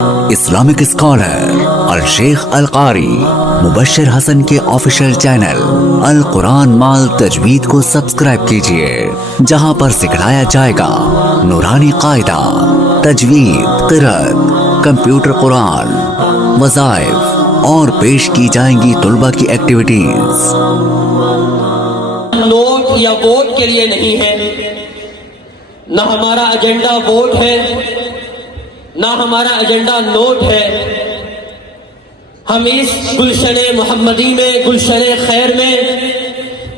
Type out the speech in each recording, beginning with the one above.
Islamic scholar الشیخ القاری مبشر حسن کے official channel القرآن مال تجوید کو سبسکرائب کیجئے، جہاں پر سکھلایا جائے گا نورانی قاعدہ، تجوید، قرأت، کمپیوٹر قرآن، وظائف اور پیش کی جائیں گی طلبہ کی ایکٹیویٹیز۔ نوٹ یا ووٹ کے لیے نہیں ہے، نہ ہمارا ایجنڈا ووٹ ہے، نہ ہمارا ایجنڈا نوٹ ہے۔ ہم اس گلشن محمدی میں، گلشن خیر میں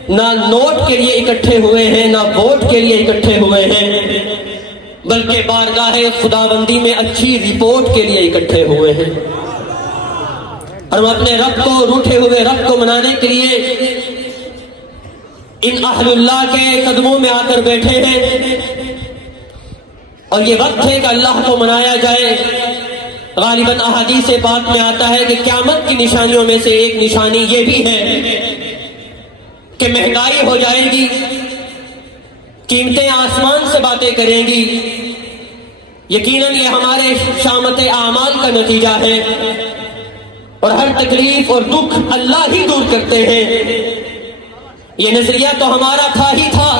نہ نوٹ کے لیے اکٹھے ہوئے ہیں، نہ ووٹ کے لیے اکٹھے ہوئے ہیں، بلکہ بارگاہ خداوندی میں اچھی رپورٹ کے لیے اکٹھے ہوئے ہیں۔ اور ہم اپنے رب کو، روٹھے ہوئے رب کو منانے کے لیے ان اہل اللہ کے قدموں میں آ کر بیٹھے ہیں، اور یہ وقت ہے کہ اللہ کو منایا جائے۔ غالباً احادیث پاک میں آتا ہے کہ قیامت کی نشانیوں میں سے ایک نشانی یہ بھی ہے کہ مہنگائی ہو جائے گی، قیمتیں آسمان سے باتیں کریں گی۔ یقیناً یہ ہمارے شامت اعمال کا نتیجہ ہے، اور ہر تکلیف اور دکھ اللہ ہی دور کرتے ہیں۔ یہ نظریہ تو ہمارا تھا ہی تھا،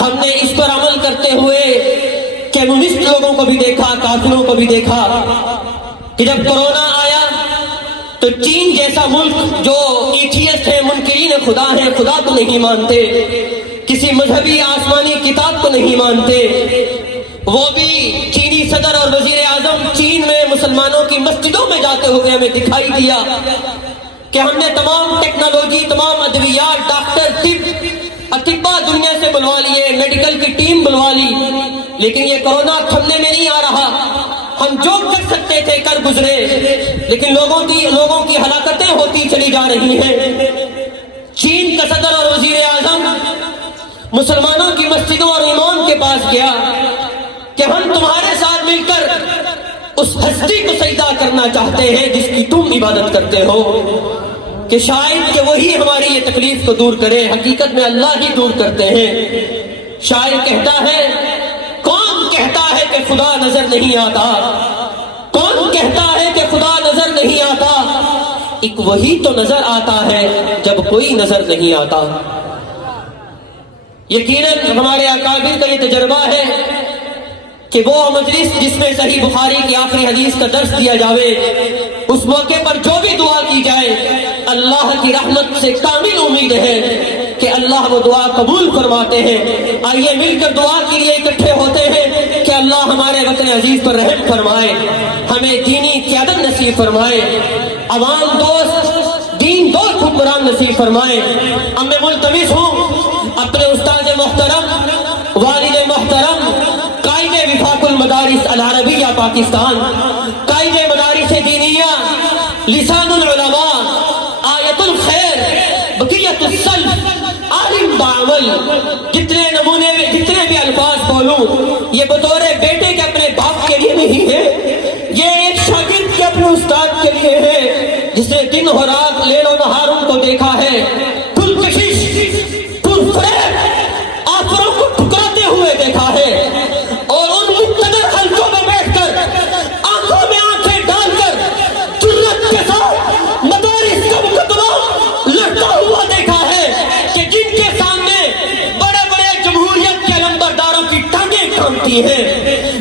ہم نے اس پر عمل کرتے ہوئے کمیونسٹ لوگوں کو بھی دیکھا، کافروں کو بھی دیکھا کہ جب کورونا آیا تو چین جیسا ملک جو ایتھیسٹ ہے، منکرین خدا ہیں، خدا کو نہیں مانتے، کسی مذہبی آسمانی کتاب کو نہیں مانتے، وہ بھی چینی صدر اور وزیر اعظم چین میں مسلمانوں کی مسجدوں میں جاتے ہوئے ہمیں دکھائی دیا کہ ہم نے تمام ٹیکنالوجی، تمام ادویات، ڈاکٹر، اطباء دنیا سے بلوا لیے، میڈیکل کی ٹیم بلوا لی، لیکن یہ کورونا تھمنے میں نہیں آ رہا۔ ہم جو کر سکتے تھے کر گزرے، لیکن لوگوں کی ہلاکتیں ہوتی چلی جا رہی ہیں۔ چین کا صدر اور وزیر اعظم مسلمانوں کی مسجدوں اور امام کے پاس گیا کہ ہم تمہارے ساتھ مل کر اس ہستی کو سجدہ کرنا چاہتے ہیں جس کی تم عبادت کرتے ہو، کہ شاید کہ وہی ہماری یہ تکلیف کو دور کرے۔ حقیقت میں اللہ ہی دور کرتے ہیں۔ شاعر کہتا ہے، کون کہتا ہے کہ خدا نظر نہیں آتا، کون کہتا ہے کہ خدا نظر نہیں آتا، ایک وہی تو نظر آتا ہے جب کوئی نظر نہیں آتا۔ یقیناً ہمارے اکابر کا یہ تجربہ ہے کہ وہ مجلس جس میں صحیح بخاری کی آخری حدیث کا درس دیا جاوے، اس موقع پر جو بھی دعا کی جائے، اللہ کی رحمت سے کامل امید ہے کہ اللہ وہ دعا قبول فرماتے ہیں۔ آئیے مل کر دعا کے لیے اکٹھے ہوتے ہیں کہ اللہ ہمارے وطن عزیز پر رحم فرمائے، ہمیں دینی قیادت نصیب فرمائے، عوام دوست، دین دوست حکمران نصیب فرمائے۔ اب میں ملتمس ہوں اپنے استاد محترم، والد محترم، قائد وفاق المدارس العربیہ پاکستان، قائد مدارس دینیہ، لسان العلماء، آیت الخیر، بقیت السلف، عالم بعمل، جتنے بھی الفاظ بولوں یہ بطور بیٹے کے اپنے باپ کے لیے نہیں ہے، یہ ایک شاگرد کے اپنے استاد کے لیے ہے، جس نے دن و رات، لیل و نہار ان کو دیکھا ہے، پرکشش، پرفریب، آفروں کو ٹھکراتے ہوئے دیکھا ہے، اور ان مقتدر حلقوں میں بیٹھ کر، آنکھوں میں آنکھیں ڈال کر، جرأت کے ساتھ مدارس کا مقدمہ لڑتا ہوا دیکھا ہے کہ جن کے سامنے بڑے بڑے جمہوریت کے علمبرداروں کی ٹانگیں کامتی ہیں،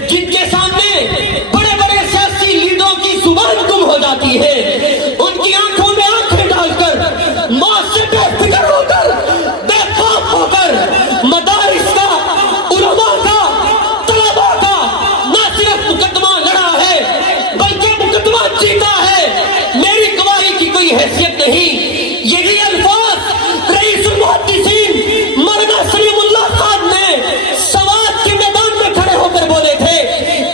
جن کے سامنے بڑے بڑے سیاسی لیڈروں کی زبان گم ہو جاتی ہے، ان کی آنکھوں میں آنکھیں ڈال کر، موت سے بے فکر ہو کر، بے خوف ہو کر، مدارس کا، علماء کا، طلباء کا نہ صرف مقدمہ لڑا ہے بلکہ مقدمہ جیتا ہے۔ میری گواہی کی کوئی حیثیت نہیں، یہی الفاظ رئیس المحدثین مولانا سلیم اللہ خان نے سوات کے میدان میں کھڑے ہو کر بولے تھے،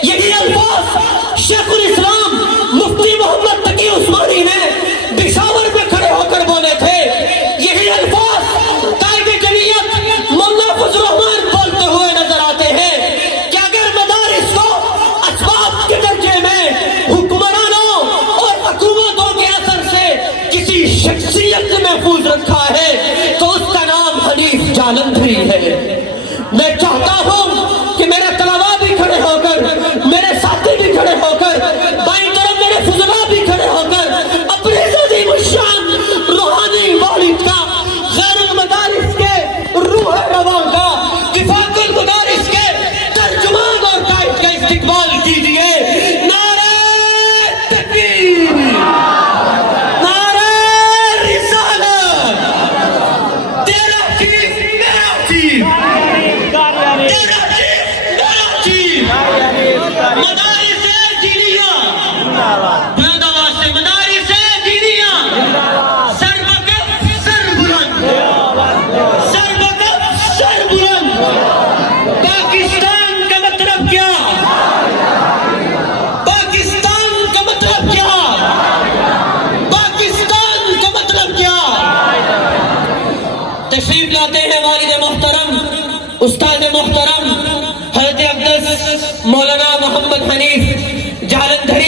یہی الفاظ شیخ الاسلام مفتی محمد تقی عثمانی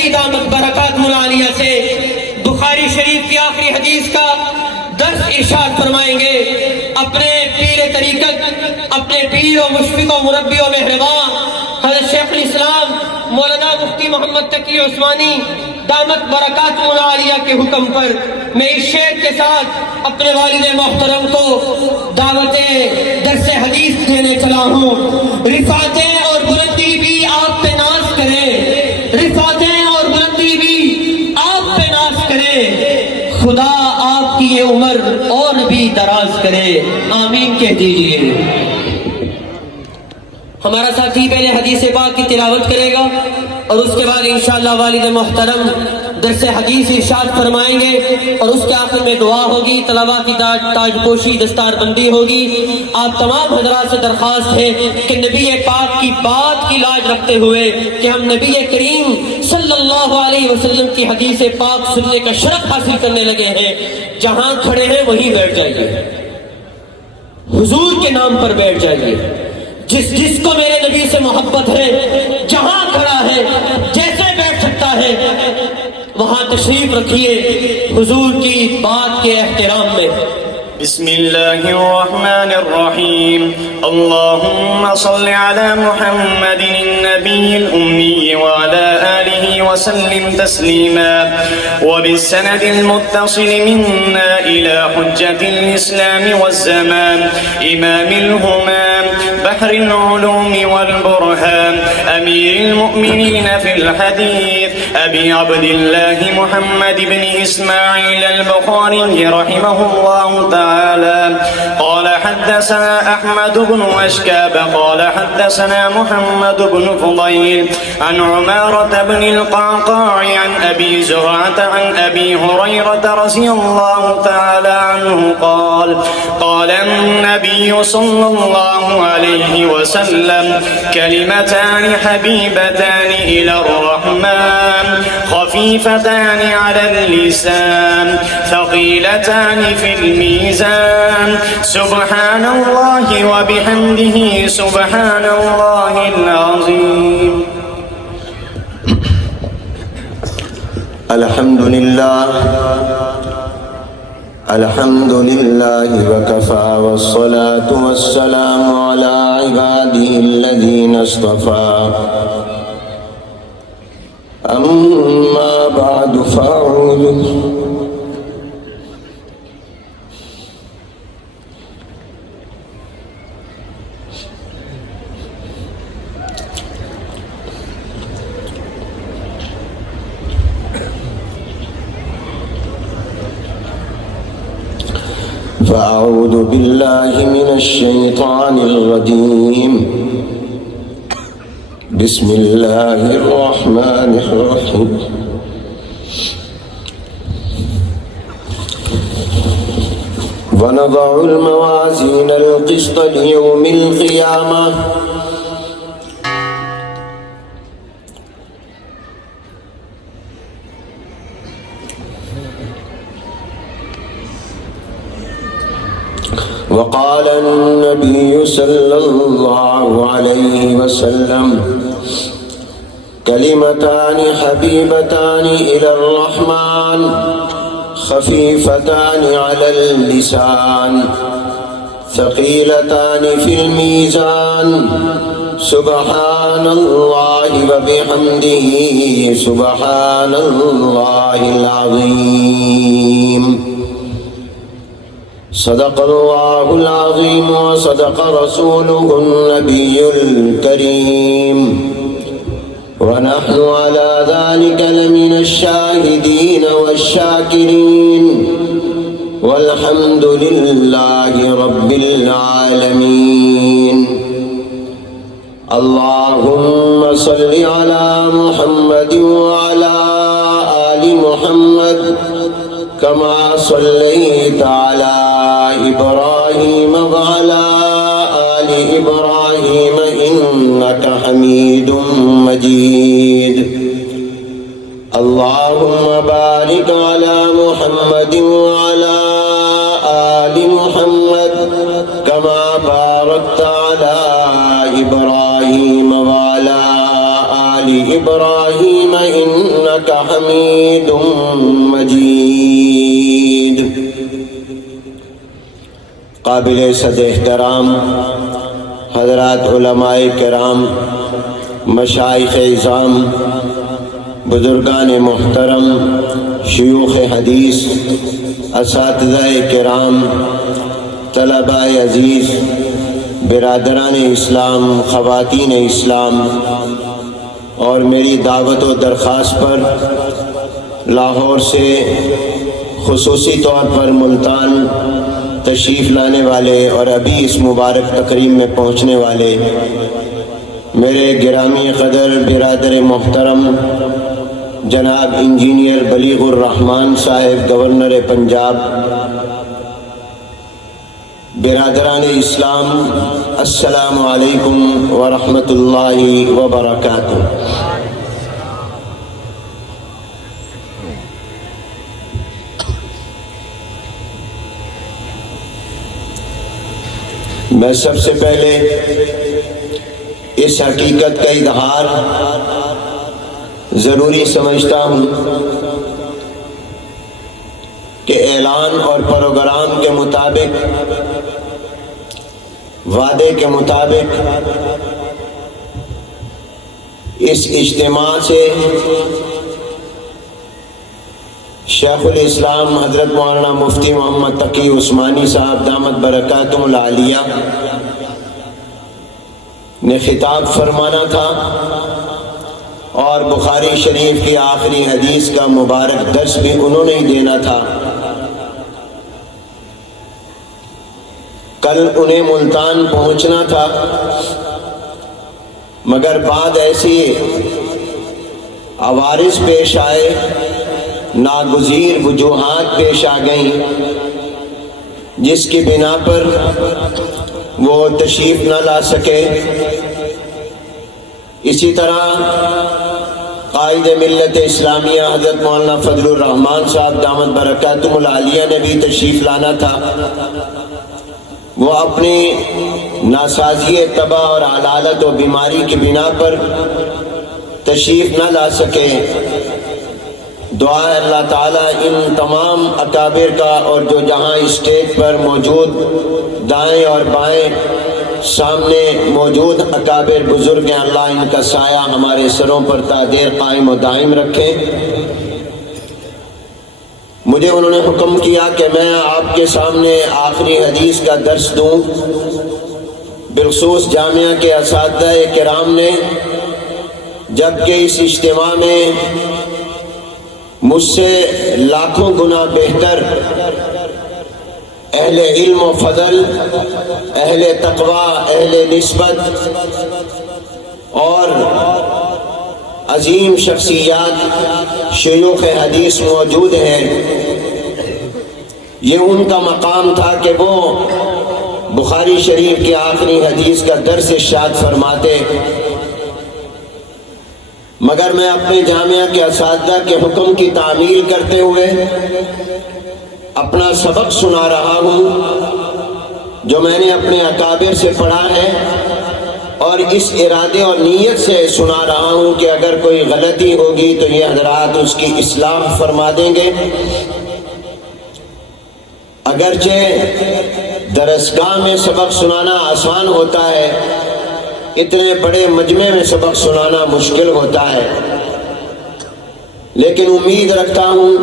دہلوی دامت برکات العالیہ سے بخاری شریف کی آخری حدیث کا درس ارشاد فرمائیں گے. اپنے پیر طریقت، اپنے پیر و مشفق و مربی و مہربان حضرت شیخ الاسلام مولانا مفتی محمد تقی عثمانی دامت برکات العالیہ کے حکم پر میں اس شعر کے ساتھ اپنے والد محترم کو دعوت درس حدیث دینے چلا ہوں. رفعتیں اور بلندی بھی آپ پہ ناز کرے، رفعتیں اور بلندی بھی آپ پہ ناز کرے، خدا آپ کی یہ عمر اور بھی دراز کرے، آمین کہہ دیجئے. ہمارا ساتھی پہلے حدیث پاک کی تلاوت کرے گا اور اس کے بعد انشاءاللہ والد محترم درس حدیث ارشاد فرمائیں گے اور اس کے آخر میں دعا ہوگی، طلباء کی تاج پوشی، دستار بندی ہوگی. آپ تمام حضرات سے درخواست ہے کہ نبی پاک کی بات کی لاج رکھتے ہوئے کہ ہم نبی کریم صلی اللہ علیہ وسلم کی حدیث پاک سننے کا شرف حاصل کرنے لگے ہیں. جہاں کھڑے ہیں وہیں بیٹھ جائیے، حضور کے نام پر بیٹھ جائیے. جس کو میرے نبی سے محبت ہے جہاں کھڑا ہے جیسے بیٹھ سکتا ہے وہاں تشریف رکھیے حضور کی بات کے احترام میں. بسم الله الرحمن الرحيم. اللهم صل على محمد النبي الأمي وعلى آله وسلم تسليما. وبالسند المتصل منا إلى حجة الإسلام والزمان إمام الهمام بحر العلوم والبرهان أمير المؤمنين في الحديث أبي عبد الله محمد بن إسماعيل البخاري رحمه الله تعالى قال حدثنا أحمد بن أشكاب قال حدثنا محمد بن فضيل عن عمارة بن القعقاع عن أبي زرعة عن أبي هريرة رضي الله تعالى عنه قال قال النبي صلى الله عليه وسلم كلمتان حبيبتان إلى الرحمن خفيفتان على اللسان ثقيلتان في الميزان سبحان الله وبحمده سبحان الله العظيم. الحمد لله وكفى والصلاة والسلام على عباده الذين اصطفى. أما بعد فأعوذ بالله من الشيطان الرجيم. بسم الله الرحمن الرحيم. ونضع الموازين القسط ليوم القيامة وقال النبي صلى الله عليه وسلم كلمتان حبيبتان إلى الرحمن خفيفتان على اللسان ثقيلتان في الميزان سبحان الله وبحمده سبحان الله العظيم. صدق الله العظيم وصدق رسوله النبي الكريم ونحن على ذلك لمن الشاهدين والشاكرين والحمد لله رب العالمين. اللهم صل على محمد وعلى آل محمد كما صليت على إبراهيم وعلى آل إبراهيم إنك حميد مجيد. اللهم بارك على محمد وعلى آل محمد كما باركت على إبراهيم وعلى آل إبراهيم إنك إنك حميد مجيد. قابل صد احترام حضرات علماء کرام، مشائخ اعظام، بزرگان محترم، شیوخ حدیث، اساتذہ کرام، طلباء عزیز، برادران اسلام، خواتین اسلام، اور میری دعوت و درخواست پر لاہور سے خصوصی طور پر ملتان تشریف لانے والے اور ابھی اس مبارک تقریب میں پہنچنے والے میرے گرامی قدر برادر محترم جناب انجینئر بلیغ الرحمان صاحب گورنر پنجاب، برادران اسلام، السلام علیکم ورحمۃ اللہ وبرکاتہ۔ میں سب سے پہلے اس حقیقت کا اظہار ضروری سمجھتا ہوں کہ اعلان اور پروگرام کے مطابق، وعدے کے مطابق اس اجتماع سے شیخ الاسلام حضرت مولانا مفتی محمد تقی عثمانی صاحب دامت برکاتہم العالیہ نے خطاب فرمانا تھا اور بخاری شریف کی آخری حدیث کا مبارک درس بھی انہوں نے ہی دینا تھا۔ کل انہیں ملتان پہنچنا تھا، مگر بعد ایسی عوارض پیش آئے، ناگزیر وجوہات پیش آ گئیں، جس کی بنا پر وہ تشریف نہ لا سکے۔ اسی طرح قائد ملت اسلامیہ حضرت مولانا فضل الرحمان صاحب دامت برکاتہم العالیہ نے بھی تشریف لانا تھا، وہ اپنی ناسازی طبع اور علالت و بیماری کی بنا پر تشریف نہ لا سکے۔ دعا ہے اللہ تعالیٰ ان تمام اکابر کا، اور جو جہاں اسٹیج پر موجود دائیں اور بائیں سامنے موجود اکابر بزرگ ہیں، اللہ ان کا سایہ ہمارے سروں پر تا دیر قائم و دائم رکھے۔ مجھے انہوں نے حکم کیا کہ میں آپ کے سامنے آخری حدیث کا درس دوں۔ بالخصوص جامعہ کے اساتذہ کرام نے، جبکہ اس اجتماع میں مجھ سے لاکھوں گنا بہتر اہل علم و فضل، اہل تقوی، اہل نسبت اور عظیم شخصیات شیوخ حدیث موجود ہیں، یہ ان کا مقام تھا کہ وہ بخاری شریف کی آخری حدیث کا درس ارشاد فرماتے، مگر میں اپنے جامعہ کے اساتذہ کے حکم کی تعمیل کرتے ہوئے اپنا سبق سنا رہا ہوں جو میں نے اپنے اکابر سے پڑھا ہے، اور اس ارادے اور نیت سے سنا رہا ہوں کہ اگر کوئی غلطی ہوگی تو یہ حضرات اس کی اصلاح فرما دیں گے۔ اگرچہ درسگاہ میں سبق سنانا آسان ہوتا ہے، اتنے بڑے مجمع میں سبق سنانا مشکل ہوتا ہے، لیکن امید رکھتا ہوں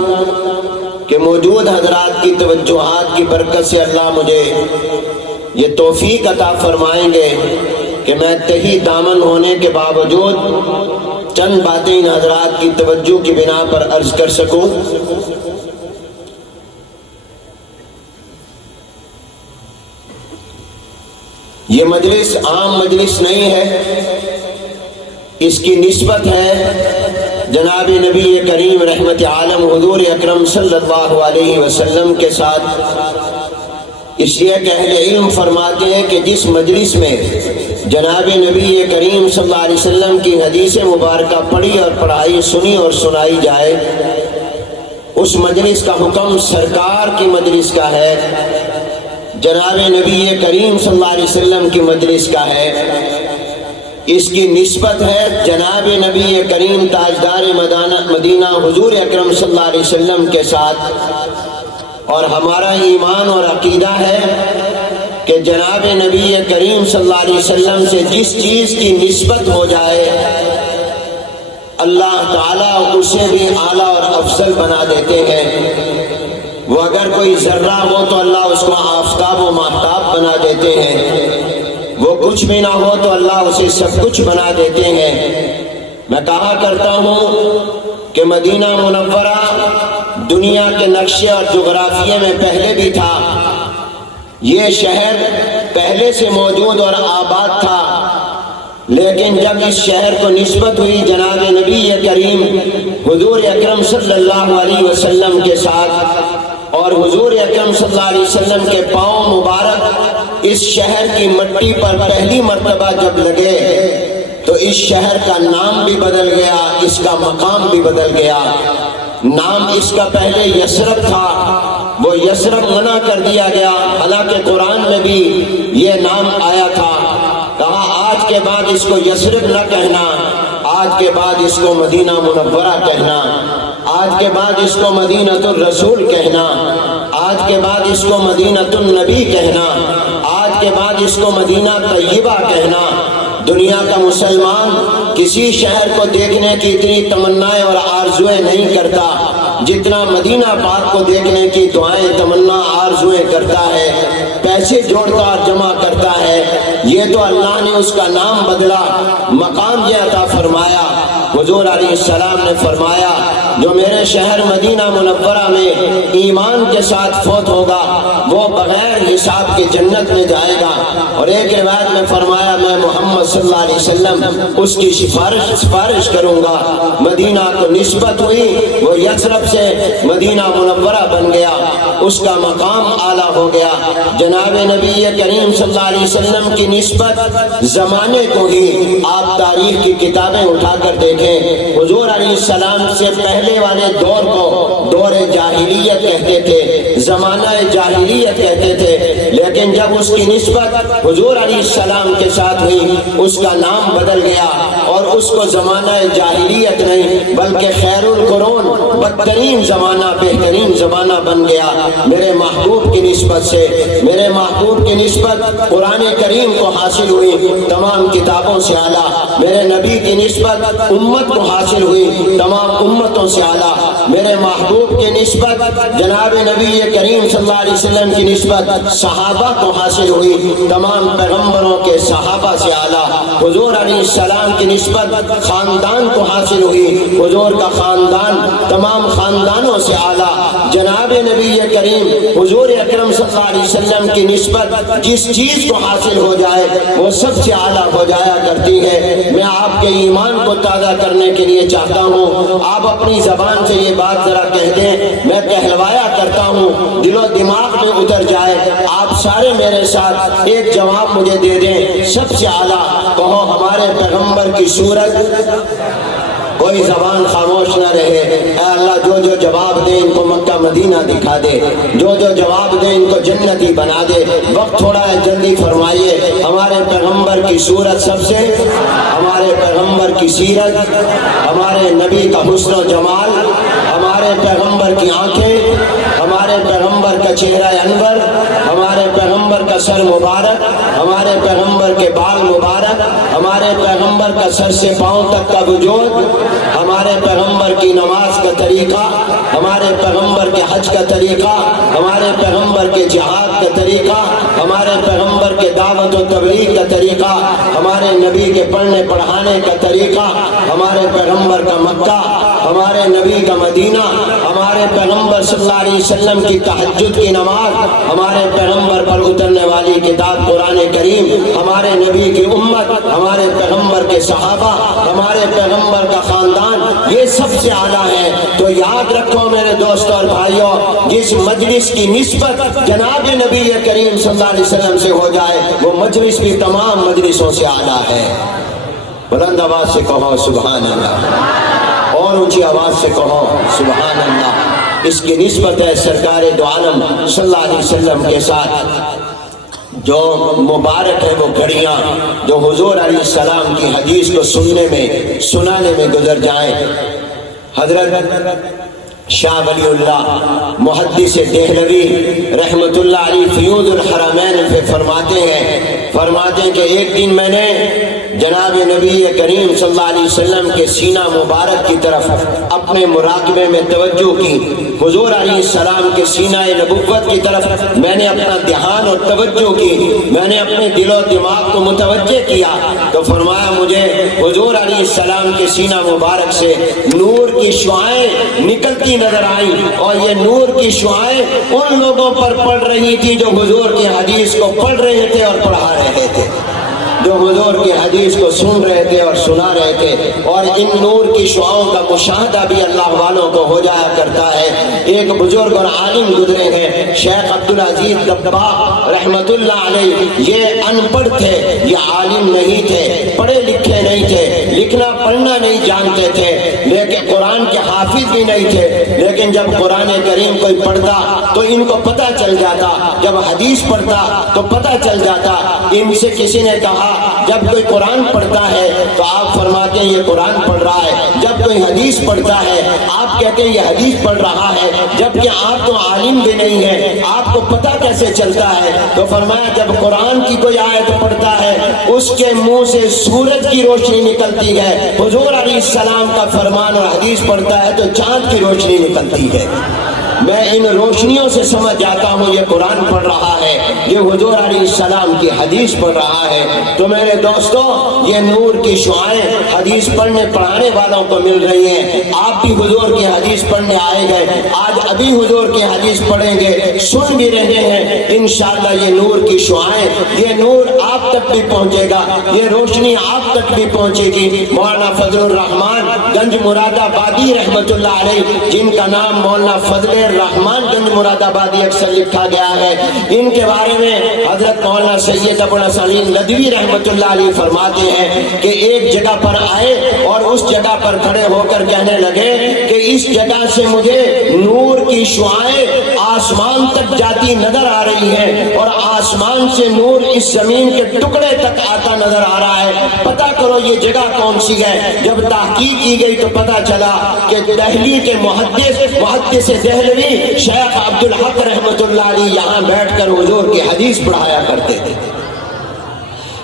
کہ موجود حضرات کی توجہات کی برکت سے اللہ مجھے یہ توفیق عطا فرمائیں گے کہ میں تہی دامن ہونے کے باوجود چند باتیں ان حضرات کی توجہ کی بنا پر عرض کر سکوں۔ یہ مجلس عام مجلس نہیں ہے، اس کی نسبت ہے جناب نبی کریم رحمت عالم حضور اکرم صلی اللہ علیہ وسلم کے ساتھ، اس لیے کہ اہل علم فرماتے ہیں کہ جس مجلس میں جناب نبی کریم صلی اللہ علیہ وسلم کی حدیث مبارکہ پڑھی اور پڑھائی، سنی اور سنائی جائے، اس مجلس کا حکم سرکار کی مجلس کا ہے، جناب نبی کریم صلی اللہ علیہ وسلم کی مجلس کا ہے۔ اس کی نسبت ہے جناب نبی کریم تاجدار مدینہ حضور اکرم صلی اللہ علیہ وسلم کے ساتھ، اور ہمارا ایمان اور عقیدہ ہے کہ جناب نبی کریم صلی اللہ علیہ وسلم سے جس چیز کی نسبت ہو جائے اللہ تعالیٰ اسے بھی اعلیٰ اور افضل بنا دیتے ہیں۔ وہ اگر کوئی ذرہ ہو تو اللہ اس کو آفتاب و ماہتاب بنا دیتے ہیں، وہ کچھ بھی نہ ہو تو اللہ اسے سب کچھ بنا دیتے ہیں۔ میں کہا کرتا ہوں کہ مدینہ منورہ دنیا کے نقشے اور جغرافیے میں پہلے بھی تھا، یہ شہر پہلے سے موجود اور آباد تھا، لیکن جب اس شہر کو نسبت ہوئی جناب نبی کریم حضور اکرم صلی اللہ علیہ وسلم کے ساتھ، اور حضور اکرم صلی اللہ علیہ وسلم کے پاؤں مبارک اس شہر کی مٹی پر پہلی مرتبہ جب لگے تو اس شہر کا نام بھی بدل گیا، اس کا مقام بھی بدل گیا۔ نام اس کا پہلے یثرب تھا، وہ یثرب منع کر دیا گیا، حالانکہ قرآن میں بھی یہ نام آیا تھا۔ کہا آج کے بعد اس کو یثرب نہ کہنا، آج کے بعد اس کو مدینہ منورہ کہنا، آج کے بعد اس کو مدینۃ الرسول کہنا، آج کے بعد اس کو مدینۃ النبی کہنا، آج کے بعد اس کو مدینہ طیبہ کہنا۔ دنیا کا مسلمان کسی شہر کو دیکھنے کی اتنی تمنائیں اور آرزویں نہیں کرتا جتنا مدینہ پاک کو دیکھنے کی دعائیں تمنا آرزویں کرتا ہے، پیسے جوڑتا اور جمع کرتا ہے۔ یہ تو اللہ نے اس کا نام بدلا، مقام یہ عطا فرمایا۔ حضور علیہ السلام نے فرمایا جو میرے شہر مدینہ منورہ میں ایمان کے ساتھ فوت ہوگا وہ بغیر حساب کے جنت میں جائے گا، اور ایک روایت میں فرمایا میں محمد صلی اللہ علیہ وسلم اس کی سفارش کروں گا۔ مدینہ کو نسبت ہوئی، وہ یثرب سے مدینہ منورہ بن گیا، اس کا مقام اعلیٰ ہو گیا۔ جناب نبی کریم صلی اللہ علیہ وسلم کی نسبت زمانے کو ہی آپ تاریخ کی کتابیں اٹھا کر دیکھیں، حضور علیہ السلام سے پہلے والے دور کو دور جاہلیت کہتے تھے، زمانہ جاہلیت کہتے تھے، لیکن جب اس کی نسبت حضور علیہ السلام کے ساتھ ہوئی اس کا نام بدل گیا، اور اس کو زمانہ جاہلیت نہیں بلکہ خیر القرون بدترین زمانہ بہترین زمانہ بن گیا۔ میرے محبوب کی نسبت سے، میرے محبوب کی نسبت قرآن کریم کو حاصل ہوئی تمام کتابوں سے اعلیٰ، میرے نبی کی نسبت امت کو حاصل ہوئی تمام امتوں سے اعلیٰ، میرے محبوب کی نسبت جناب نبی کریم صلی اللہ علیہ وسلم کی نسبت صحابہ کو حاصل ہوئی تمام پیغمبروں کے صحابہ سے اعلیٰ، حضور علیہ السلام کی نسبت خاندان کو حاصل ہوئی، حضور کا خاندان تمام خاندانوں سے اعلیٰ۔ جناب نبی کریم حضور اکرم صلی اللہ علیہ وسلم کی نسبت جس چیز کو حاصل ہو جائے وہ سب سے اعلیٰ ہو جایا کرتی ہے۔ میں آپ کے ایمان کو تازہ کرنے کے لیے چاہتا ہوں آپ اپنی زبان سے یہ بات ذرا کہہ دیں، میں کہلوایا کرتا ہوں دل و دماغ میں اتر جائے، آپ سارے میرے ساتھ ایک جواب مجھے دے دیں، سب سے اعلیٰ کہو ہمارے پیغمبر کی صورت۔ کوئی زبان خاموش نہ رہے، اے اللہ جو جو جواب دے ان کو مکہ مدینہ دکھا دے، جو جو جواب دے ان کو جنتی بنا دے۔ وقت تھوڑا ہے جلدی فرمائیے، ہمارے پیغمبر کی صورت سب سے، ہمارے پیغمبر کی سیرت، ہمارے نبی کا حسن و جمال، ہمارے پیغمبر کی آنکھیں، ہمارے پیغمبر کا چہرہ انور، ہمارے پیغمبر کا سر مبارک، ہمارے پیغمبر کے بال مبارک، ہمارے پیغمبر کا سر سے پاؤں تک کا وجود، ہمارے پیغمبر کی نماز کا طریقہ، ہمارے پیغمبر کے حج کا طریقہ، ہمارے پیغمبر کے جہاد کا طریقہ، ہمارے پیغمبر کے دعوت و تبلیغ کا طریقہ، ہمارے نبی کے پڑھنے پڑھانے کا طریقہ، ہمارے پیغمبر کا مکہ، ہمارے نبی کا مدینہ، ہمارے پیغمبر صلی اللہ علیہ وسلم کی تہجد کی نماز، ہمارے پیغمبر پر اترنے والی کتاب قرآن کریم، ہمارے نبی کی امت، ہمارے پیغمبر کے صحابہ، ہمارے پیغمبر کا خاندان، یہ سب سے اعلیٰ ہے۔ تو یاد رکھو میرے دوستوں اور بھائیوں، جس مجلس کی نسبت جناب نبی کریم صلی اللہ علیہ وسلم سے ہو جائے وہ مجلس بھی تمام مجلسوں سے اعلیٰ ہے۔ بلند آواز سے کہو سبحان اللہ، اور اونچی آواز سے کہو سبحان اللہ۔ اس کی نسبت ہے سرکار دو عالم صلی اللہ علیہ وسلم کے ساتھ۔ جو مبارک ہے وہ گھڑیاں جو حضور علیہ السلام کی حدیث کو سننے میں سنانے میں گزر جائیں۔ حضرت شاہ ولی اللہ محدث دہلوی رحمت اللہ علیہ فیوض الحرمین پہ فرماتے ہیں کہ ایک دن میں نے جناب نبی کریم صلی اللہ علیہ وسلم کے سینہ مبارک کی طرف اپنے مراقبے میں توجہ کی، حضور علیہ السلام کے سینہ نبوت کی طرف میں نے اپنا دھیان اور توجہ کی، میں نے اپنے دل و دماغ کو متوجہ کیا تو فرمایا مجھے حضور علیہ السلام کے سینہ مبارک سے نور کی شعائیں نکلتی نظر آئیں، اور یہ نور کی شعائیں ان لوگوں پر پڑ رہی تھی جو حضور کی حدیث کو پڑھ رہے تھے اور پڑھا رہے تھے، جو حضور کی حدیث کو سن رہے تھے اور سنا رہے تھے۔ اور ان نور کی شعاؤں کا مشاہدہ بھی اللہ والوں کو ہو جایا کرتا ہے۔ ایک بزرگ اور عالم گزرے ہیں شیخ عبدالعزیز دباغ رحمت اللہ علیہ، یہ ان پڑھ تھے، یہ عالم نہیں تھے، پڑھے لکھے نہیں تھے، لکھنا پڑھنا نہیں جانتے تھے، لیکن قرآن کے حافظ بھی نہیں تھے، لیکن جب قرآن کریم کوئی پڑھتا تو ان کو پتہ چل جاتا، جب حدیث پڑھتا تو پتہ چل جاتا۔ ان سے کسی نے کہا جب کوئی قرآن پڑھتا ہے تو آپ فرماتے ہیں یہ قرآن پڑھ رہا ہے، جب کوئی حدیث پڑھتا ہے آپ کہتے ہیں یہ حدیث پڑھ رہا ہے، جبکہ آپ تو عالم بھی نہیں ہیں، آپ کو پتہ کیسے چلتا ہے؟ تو فرمایا جب قرآن کی کوئی آیت پڑھتا ہے اس کے منہ سے سورج کی روشنی نکلتی ہے، حضور علیہ السلام کا فرمان اور حدیث پڑھتا ہے تو چاند کی روشنی نکلتی ہے۔ میں ان روشنیوں سے سمجھ جاتا ہوں یہ قرآن پڑھ رہا ہے، یہ حضور علیہ السلام کی حدیث پڑھ رہا ہے۔ تو میرے دوستو یہ نور کی شعائیں حدیث پڑھنے پڑھانے والوں کو مل رہی ہیں۔ آپ بھی حضور کی حدیث پڑھنے آئے گئے، آج ابھی حضور کی حدیث پڑھیں گے، سن بھی رہے ہیں، انشاءاللہ یہ نور کی شعائیں، یہ نور آپ تک بھی پہنچے گا، یہ روشنی آپ تک بھی پہنچے گی۔ مولانا فضل الرحمان گنج مراد آبادی رحمت اللہ علیہ، جن کا نام مولانا فضل الرحمان گنج مراد آبادی اکثر لکھا گیا ہے، ان کے بارے میں حضرت مولانا سید ابو الحسن ندوی رحمت اللہ علیہ فرماتے ہیں کہ ایک جگہ پر آئے اور اس جگہ پر کھڑے ہو کر کہنے لگے کہ اس جگہ سے مجھے نور کی شعائیں آسمان تک جاتی نظر آ رہی ہیں، اور آسمان سے نور اس زمین کے ٹکڑے تک آتا نظر آ رہا ہے، پتہ کرو یہ جگہ کون سی ہے۔ جب تحقیق کی گئی تو پتہ چلا کہ دہلی کے محدث دہلوی شیخ عبدالحق رحمت اللہ علیہ یہاں بیٹھ کر حضور کی حدیث پڑھایا کرتے تھے،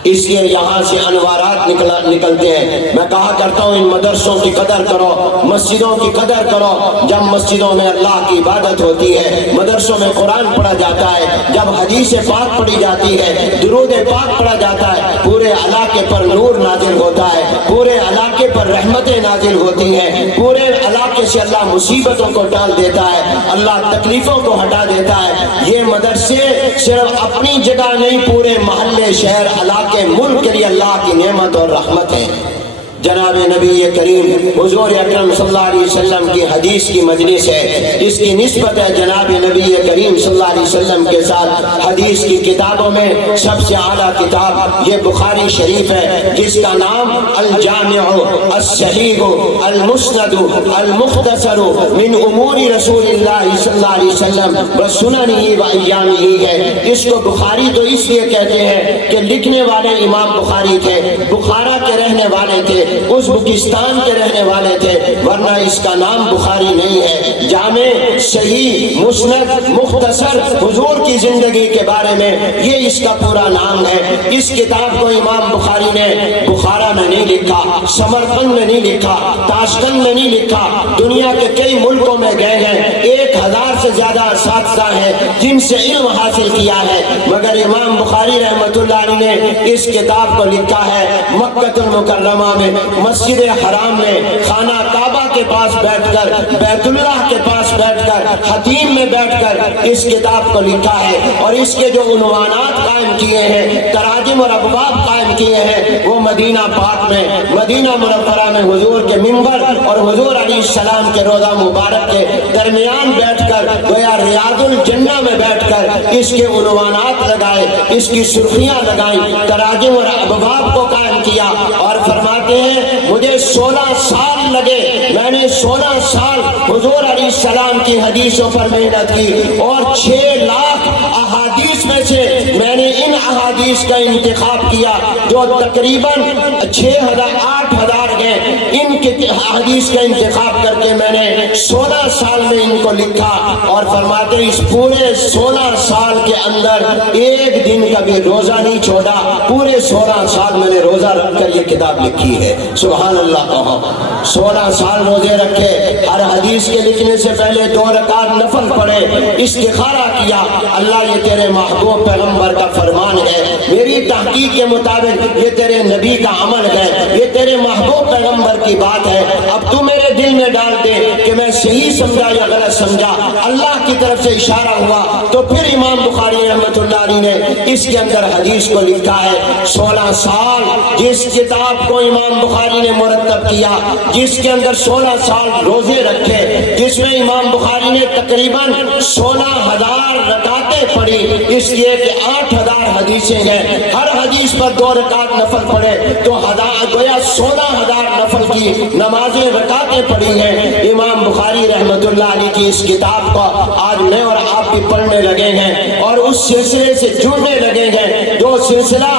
اس لیے یہاں سے انوارات نکلتے ہیں۔ میں کہا کرتا ہوں ان مدرسوں کی قدر کرو، مسجدوں کی قدر کرو۔ جب مسجدوں میں اللہ کی عبادت ہوتی ہے، مدرسوں میں قرآن پڑھا جاتا ہے، جب حدیث پاک پڑھی جاتی ہے، درود پاک پڑھا جاتا ہے، پورے علاقے پر نور نازل ہوتا ہے، پورے علاقے پر رحمتیں نازل ہوتی ہیں، پورے علاقے سے اللہ مصیبتوں کو ٹال دیتا ہے، اللہ تکلیفوں کو ہٹا دیتا ہے۔ یہ مدرسے صرف اپنی جگہ نہیں، پورے محلے شہر علاقے ملک کے لیے اللہ کی نعمت اور رحمت ہے۔ جناب نبی کریم حضور اکرم صلی اللہ علیہ وسلم کی حدیث کی مجلس ہے، اس کی نسبت ہے جناب نبی کریم صلی اللہ علیہ وسلم کے ساتھ۔ حدیث کی کتابوں میں سب سے اعلیٰ کتاب یہ بخاری شریف ہے، جس کا نام الجامع الصحیح المسند المختصر من امور رسول اللہ صلی اللہ علیہ وسلم وسننہ وایامہ ہے۔ اس کو بخاری تو اس لیے کہتے ہیں کہ لکھنے والے امام بخاری تھے، بخارا کے رہنے والے تھے، ازبکستان کے رہنے والے تھے، ورنہ اس کا نام بخاری نہیں ہے۔ جامع صحیح مسند مختصر حضور کی زندگی کے بارے میں یہ اس کا پورا نام ہے۔ اس کتاب کو امام بخاری نے بخارا میں نہیں لکھا، سمرقند میں نہیں لکھا، تاشقند میں نہیں لکھا، دنیا کے کئی ملکوں میں گئے ہیں، 1000 سے زیادہ اساتذہ ہیں جن سے علم حاصل کیا ہے، مگر امام بخاری رحمت اللہ علیہ نے اس کتاب کو لکھا ہے مکہ المکرمہ میں، مسجد حرام میں، خانہ کعبہ کے پاس بیٹھ کر، بیت اللہ کے پاس بیٹھ کر، حتیم میں بیٹھ کر اس کتاب کو لکھا ہے۔ اور اس کے جو عنوانات قائم کیے ہیں، تراجم اور ابواب قائم کیے ہیں، وہ مدینہ پاک میں، مدینہ منورہ میں حضور کے منبر اور حضور علیہ السلام کے روضہ مبارک کے درمیان بیٹھ کر گویا ریاض الجنہ میں بیٹھ کر اس کے عنوانات لگائے، اس کی سرخیاں لگائیں، تراجم اور ابواب کو قائم کیا، اور فرماتے ہیں مجھے 16 سال لگے، میں نے 16 سال حضور علیہ السلام کی حدیثوں پر محنت کی، اور 6 لاکھ احادیث میں سے میں نے ان احادیث کا انتخاب کیا جو تقریباً 8,000 ہیں. ان کے احادیث کا انتخاب کر کے میں نے 16 سال میں ان کو لکھا اور فرماتے ہیں اس پورے 16 سال کے اندر ایک دن کا بھی روزہ نہیں چھوڑا. پورے 16 سال میں نے روزہ رکھ کر یہ کتاب لکھی ہے. سبحان اللہ کہو. 16 سال روزے رکھے. ہر حدیث کے لکھنے سے پہلے 2 رکعت نفل پڑھے. استخارہ کیا اللہ یہ تیرے محبوب پیغمبر کا فرمان ہے, میری تحقیق کے مطابق یہ تیرے نبی کا عمل ہے, یہ تیرے محبوب پیغمبر کی بات ہے. اب تو میرے دل میں ڈال دے کہ میں صحیح سمجھا یا غلط سمجھا. اللہ کی طرف سے اشارہ ہوا تو پھر امام بخاری رحمۃ اللہ علیہ نے اس کے اندر حدیث کو لکھا ہے. 16 سال جس کتاب کو امام بخاری نے مرتب کیا, جس کے اندر 16 سال روزے رکھے, جس میں امام بخاری نے تقریباً 16,000 رکعتیں پڑھی, اس لیے کہ 8,000 حدیثیں ہیں. ہر حدیث پر 2 رکعت نفل پڑھے تو گویا 16,000 نفل کی نمازیں رکعتیں پڑھی ہیں. امام بخاری رحمۃ اللہ علیہ کی اس کتاب کو آج میں اور آپ بھی پڑھنے لگے ہیں اور اس سلسلے سے جڑنے لگے ہیں جو سلسلہ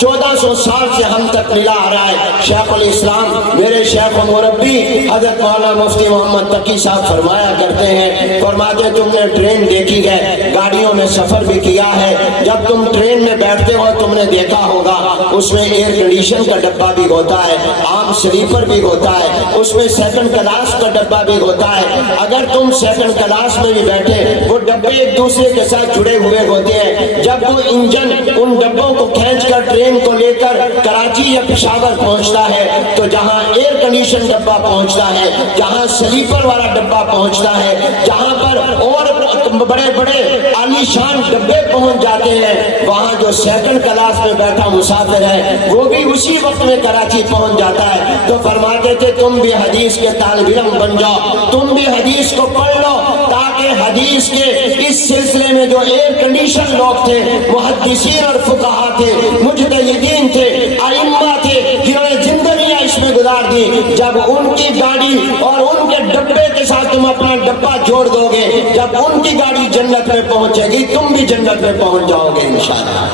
1400 سال سے ہم تک ملا آ رہا ہے. شیخ الاسلام میرے شیخ و مربی حضرت مولانا مفتی محمد تقی صاحب فرمایا کرتے ہیں, فرماتے ہیں تم نے ٹرین دیکھی ہے, گاڑیوں میں سفر بھی کیا ہے. جب تم ٹرین میں بیٹھتے ہو تم نے دیکھا ہوگا اس میں ایئر کنڈیشن کا ڈبہ بھی ہوتا ہے, عام سلیپر بھی ہوتا ہے, اس میں سیکنڈ کلاس کا ڈبہ بھی ہوتا ہے. اگر تم سیکنڈ کلاس میں بھی بیٹھے وہ ڈبے ایک دوسرے کے ساتھ جڑے ہوئے ہوتے ہیں. جب وہ انجن ان ڈبوں کو کھینچ کر ٹرین کو لے کر کراچی یا پشاور پہنچتا ہے تو جہاں ایئر کنڈیشن ڈبہ پہنچتا ہے, جہاں سلیپر والا ڈبہ پہنچتا ہے, جہاں پر اور بڑے بڑے عالی شان ڈبے پہنچ جاتے ہیں, وہاں جو سیکنڈ کلاس میں بیٹھا مسافر ہے وہ بھی اسی وقت میں کراچی پہنچ جاتا ہے. تو فرماتے تھے تم بھی حدیث کے طالب علم بن جاؤ, تم بھی حدیث کو پڑھ لو تاکہ حدیث کے اس سلسلے میں جو ایئر کنڈیشن لوگ تھے, محدثین اور فقہا تھے, مجتہدین تھے, ائمہ تھے, جنہوں نے زندگیاں اس میں گزار دی, جب ان کی گاڑی اور ان کے ڈبے کے ساتھ تم اپنا ڈبہ جوڑ دو گے, جب ان کی گاڑی جنت میں پہنچے گی تم بھی جنت میں پہنچ جاؤ گے انشاءاللہ.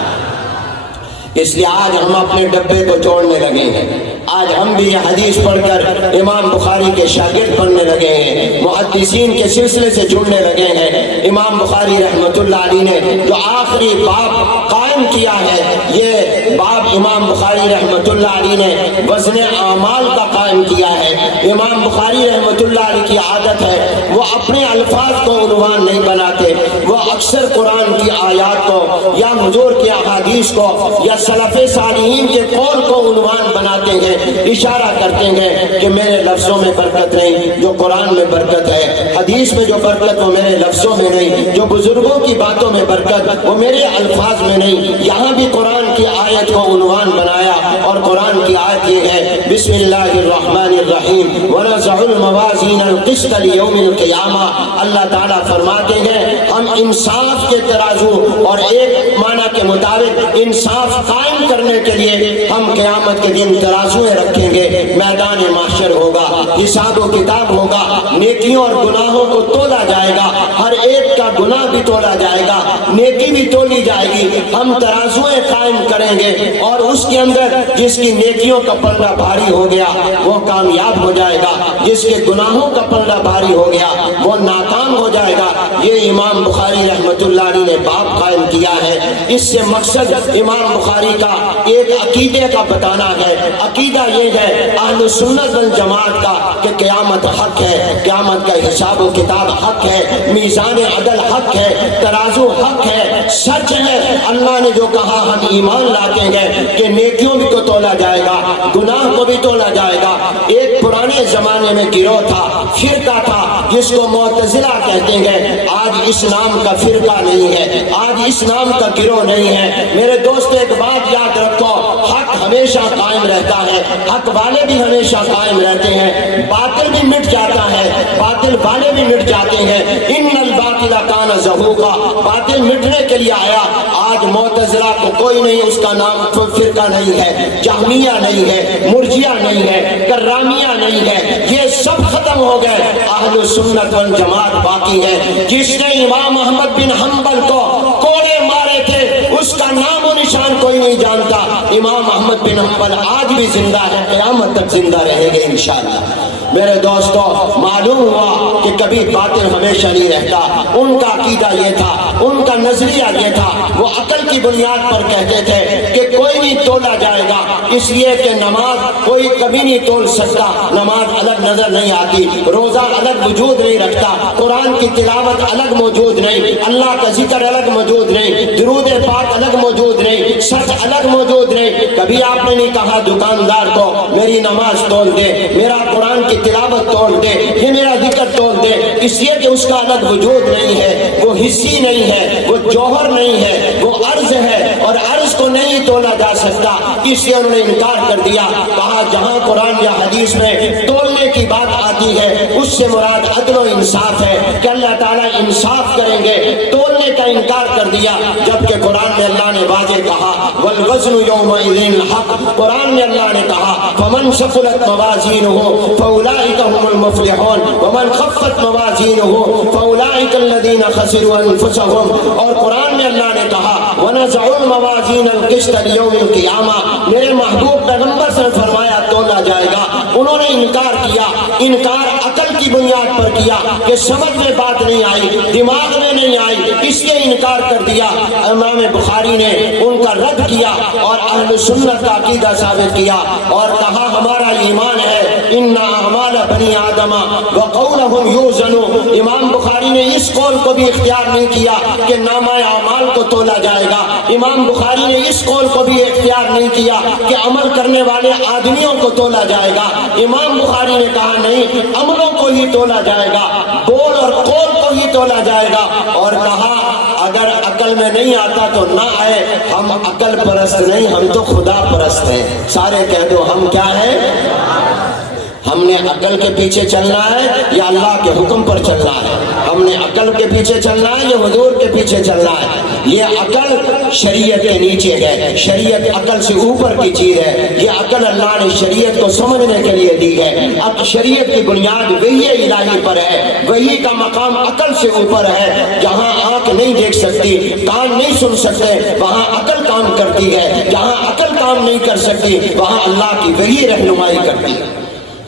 اس لیے آج ہم اپنے ڈبے کو جوڑنے لگے ہیں. آج ہم بھی یہ حدیث پڑھ کر امام بخاری کے شاگرد بننے لگے ہیں, محدثین کے سلسلے سے جڑنے لگے ہیں. امام بخاری رحمۃ اللہ علیہ نے جو آخری باب قائم کیا ہے, یہ باب امام بخاری رحمۃ اللہ علیہ نے وزن اعمال کا قائم کیا ہے. امام بخاری رحمۃ اللہ علیہ کی عادت ہے وہ اپنے الفاظ کو عنوان نہیں بناتے, وہ اکثر قرآن کی آیات کو یا حضور کی احادیث کو یا سلف صالحین کے قول کو عنوان بناتے ہیں, اشارہ کرتے ہیں کہ میرے لفظوں میں برکت نہیں, جو قرآن میں برکت ہے, حدیث میں جو برکت وہ میرے لفظوں میں نہیں, جو بزرگوں کی باتوں میں برکت وہ میرے الفاظ میں نہیں. یہاں بھی قرآن کی آیت کو عنوان بنایا اور قرآن کی آیت یہ ہے بسم اللہ الرحمن الرحیم وَنَزَعُ الْمَوَازِينَ الْقِسْطَ لِيَوْمِ الْقِيَامَةِ. اللہ تعالیٰ فرماتے ہیں ہم انصاف کے ترازو اور ایک معنی کے مطابق انصاف قائم کرنے کے لیے ہم قیامت کے دن ترازویں رکھیں گے. میدان محشر ہوگا, حساب و کتاب ہوگا, نیکیوں اور گناہوں کو تولا جائے گا, ہر ایک کا گناہ بھی تولا جائے گا, نیکی بھی تولی جائے گی. ہم ترازویں قائم کریں گے اور اس کے اندر جس کی نیکیوں کا پلڑا بھاری ہو گیا وہ کامیاب ہو جائے گا, جس کے گناہوں کا پلڑا بھاری ہو گیا وہ ناکام ہو جائے گا. یہ امام بخاری رحمۃ اللہ علیہ نے باب قائم کیا ہے. اس سے مقصد امام بخاری کا ایک عقیدے کا بتانا ہے. عقیدہ یہ ہے اہل سنت والجماعت کا کہ قیامت حق ہے, قیامت کا حساب و کتاب حق ہے, میزان عدل حق ہے, ترازو حق ہے, سچ ہے. اللہ نے جو کہا ہم ایمان لاتے ہیں کہ نیکیوں بھی تو تولا جائے گا, گناہ کو بھی تولا جائے گا. ایک پرانے زمانے میں گروہ تھا, فرقہ تھا جس کو معتزلہ کہتے ہیں. آج اس نام کا فرقہ نہیں ہے, آج اس نام کا گروہ نہیں ہے. میرے دوست ایک بات یاد رکھو, حق ہمیشہ قائم رہتا ہے, حق والے بھی ہمیشہ قائم رہتے ہیں, باطل بھی مٹ جاتا ہے, باطل والے بھی مٹ جاتے ہیں. ان الباطل کان زہوقا, باطل مٹنے کے لیے آیا. آج معتزلہ کو کوئی نہیں, اس کا نام فرقہ نہیں ہے, جہمیہ نہیں ہے, مرجیہ نہیں ہے, کرامیہ نہیں ہے, یہ سب ختم ہو گئے. اہل سنت والجماعت باقی ہے. جس نے امام احمد بن حنبل کو کوڑے مارے تھے اس اس کا نام و نشان کوئی نہیں جانتا. امام احمد بن حنبل آج بھی زندہ ہے, قیامت تک زندہ رہیں گے انشاءاللہ. میرے دوستو, معلوم ہوا کہ کبھی باطل ہمیشہ نہیں رہتا. ان کا عقیدہ یہ تھا, ان کا نظریہ یہ تھا, وہ عقل کی بنیاد پر کہتے تھے کہ کوئی نہیں تولا جائے گا, اس لیے کہ نماز کوئی کبھی نہیں تول سکتا, نماز الگ نظر نہیں آتی, روزہ الگ وجود نہیں رکھتا, قرآن کی تلاوت الگ موجود نہیں, اللہ کا ذکر الگ موجود نہیں, درود پاک الگ موجود نہیں, سچ الگ موجود نہیں. کبھی آپ نے نہیں کہا دکاندار کو میری نماز تول دے, میرا قرآن کی تلاوت تول دے, یہ میرا ذکر تول دے, اس لیے کہ اس کا الگ وجود نہیں ہے, وہ حصی نہیں ہے, وہ جوہر نہیں ہے, وہ عرض ہے, اور عرض کو نہیں تولا جا سکتا. اس لیے انہوں نے انکار کر دیا. کہا جہاں قرآن یا حدیث میں تولنے کی بات آتی ہے اس سے مراد عدل و انصاف ہے کہ اللہ تعالیٰ انصاف کریں گے, تولنے کا انکار کر دیا. جبکہ قرآن میں اللہ نے واضح کہا والوزن یومئذ الحق, قرآن میں اللہ نے کہا فمن ثقلت موازینہ فاولئک هم المفلحون ومن خفت موازینہ فاولئک الذین خسروا انفسهم, اور قرآن میں اللہ نے کہا ونزع الموازین القسط لیوم القیامہ. میرے محبوب پیغمبر سے فرمایا تولا جائے گا. انہوں نے انکار کیا, انکار عقل کی بنیاد پر کیا کہ سمجھ میں بات نہیں آئی, دماغ میں نہیں آئی, اس لیے انکار کر دیا. امام بخاری نے ان کا رد کیا اور اہل سنت کا عقیدہ ثابت کیا اور کہا ہمارا ایمان ہے ان اعمال بنی آدم وقولهم یوزن. امام بخاری نے اس قول کو بھی اختیار نہیں کیا کہ نامہ اعمال کو تولا جائے گا. امام بخاری نے اس قول کو بھی اختیار نہیں کیا کہ عمل کرنے والے آدمیوں کو تولا جائے گا. امام بخاری نے کہا نہیں, عملوں کو ہی تولا جائے گا, بول اور قول کو ہی تولا جائے گا. اور کہا اگر عقل میں نہیں آتا تو نہ آئے, ہم عقل پرست نہیں, ہم تو خدا پرست ہیں. سارے کہہ دو ہم کیا ہیں؟ ہم نے عقل کے پیچھے چلنا ہے یا اللہ کے حکم پر چلنا ہے؟ ہم نے عقل کے پیچھے چلنا ہے یا حضور کے پیچھے چلنا ہے؟ یہ عقل شریعت کے نیچے ہے, شریعت عقل سے اوپر کی چیز ہے. یہ عقل اللہ نے شریعت کو سمجھنے کے لیے دی ہے. اب شریعت کی بنیاد وحی الہی پر ہے, وحی کا مقام عقل سے اوپر ہے. جہاں آنکھ نہیں دیکھ سکتی, کان نہیں سن سکتے, وہاں عقل کام کرتی ہے. جہاں عقل کام نہیں کر سکتی وہاں اللہ کی وحی رہنمائی کرتی ہے.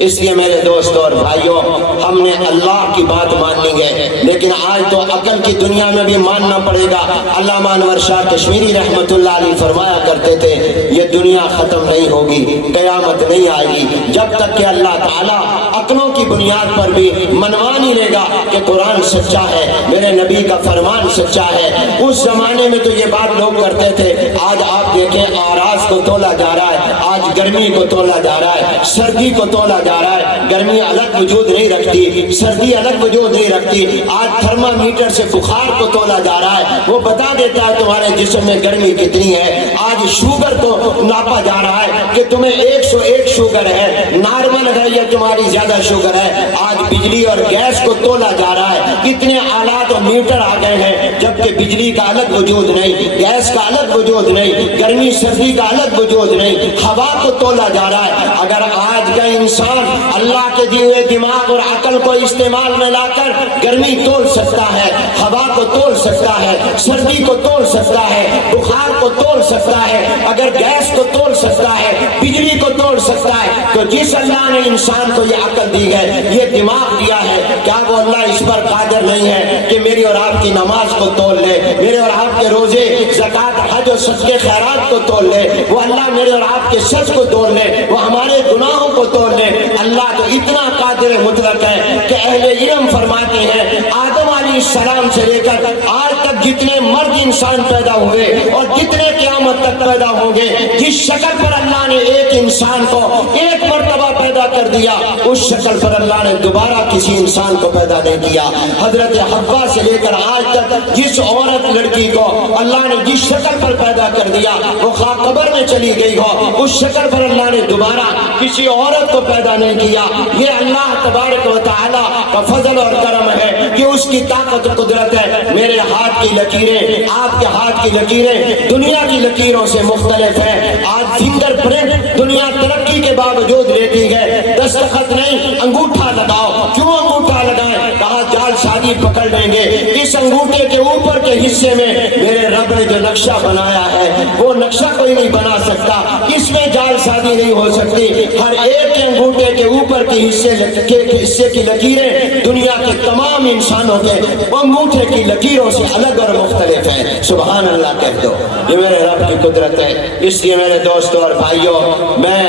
اس لیے میرے دوستوں اور بھائیوں, ہم نے اللہ کی بات ماننی ہے, لیکن آج تو عقل کی دنیا میں بھی ماننا پڑے گا. علامہ انور شاہ کشمیری رحمت اللہ علیہ فرمایا کرتے تھے یہ دنیا ختم نہیں ہوگی, قیامت نہیں آئے گی جب تک کہ اللہ تعالیٰ عقلوں کی بنیاد پر بھی منوا نہیں لے گا کہ قرآن سچا ہے, میرے نبی کا فرمان سچا ہے. اس زمانے میں تو یہ بات لوگ کرتے تھے. آج آپ دیکھیں آراز کو تولا جا رہا ہے, آج گرمی کو تولا جا رہا ہے, سردی کو تولا جا رہا ہے. گرمی الگ وجود نہیں رکھتی, سردی الگ وجود نہیں رکھتی. آج تھرما میٹر سے بخار کو تولا جا رہا ہے, وہ بتا دیتا ہے تمہارے جسم میں گرمی کتنی ہے. آج شوگر کو ناپا جا رہا ہے کہ تمہیں 101 شوگر ہے, نارمل ہے یا تمہاری زیادہ شوگر ہے. آج بجلی اور گیس کو تولا جا رہا ہے. کتنے آلات اور میٹر آ گئے ہیں, جبکہ بجلی کا الگ وجود نہیں, گیس کا الگ وجود نہیں, گرمی سردی کا الگ وجود نہیں. ہوا کو تولا جا رہا ہے. اگر آج کا انسان اللہ کے دیے ہوئے دماغ اور عقل کو استعمال میں لا کر گرمی تول سکتا ہے, ہوا کو تول سکتا ہے, سردی کو تول سکتا ہے, بخار کو تول سکتا ہے, اگر گیس کو تول سکتا ہے, بجلی کو تول سکتا ہے, تو جس اللہ نے انسان کو یہ عقل دی ہے, یہ دماغ دیا ہے, کیا وہ اللہ اس پر قادر نہیں ہے کہ میری اور آپ کی نماز کو تول لے, میرے اور آپ کے روزے, زکات, حج اور صدقے خیرات کو تول لے؟ وہ اللہ میرے اور آپ کے سچ کو تول لے, وہ ہمارے گناہوں کو تول لے. اللہ تو اتنا قادر مطلق ہے کہ اہل علم فرماتے ہیں آدم علیہ السلام سے لے کر آج تک جتنے مرد انسان پیدا ہوئے اور جتنے قیامت تک پیدا ہوں گے, جس شکل پر اللہ نے ایک انسان کو ایک مرتبہ پیدا کر دیا, اس شکل پر اللہ نے دوبارہ کسی انسان کو پیدا نہیں کیا. حضرت حوا سے لے کر آج تک جس عورت لڑکی کو اللہ نے جس شکل پر پیدا کر دیا وہ خواہ قبر میں چلی گئی ہو, اس شکل پر اللہ نے دوبارہ کسی عورت کو پیدا نہیں کیا. یہ اللہ تبارک و تعالی کا فضل اور کرم ہے کہ اس کی طاقت و قدرت ہے. میرے ہاتھ کی لکیریں, آپ کے ہاتھ کی لکیریں دنیا کی لکیروں سے مختلف ہیں. آج فنگر پرنٹ دنیا ترقی کے باوجود لیتی ہے, دستخط نہیں, انگوٹھا لگاؤ. کیوں انگوٹھا لگائیں؟ کہا جا جال سازی پکڑ لیں گے. اس انگوٹھے کے اوپر کے حصے میں میرے رب نے جو نقشہ بنایا ہے وہ نقشہ کوئی نہیں بنا سکتا, اس میں جال سازی نہیں ہو سکتی. ہر ایک کے انگوٹھے کے اوپر کے حصے کی لکیریں دنیا کے تمام انسانوں کے انگوٹھے کی لکیروں سے الگ اور مختلف ہیں. سبحان اللہ کہہ دو, یہ میرے رب کی قدرت ہے. اس لیے میرے دوستوں اور بھائیوں, میں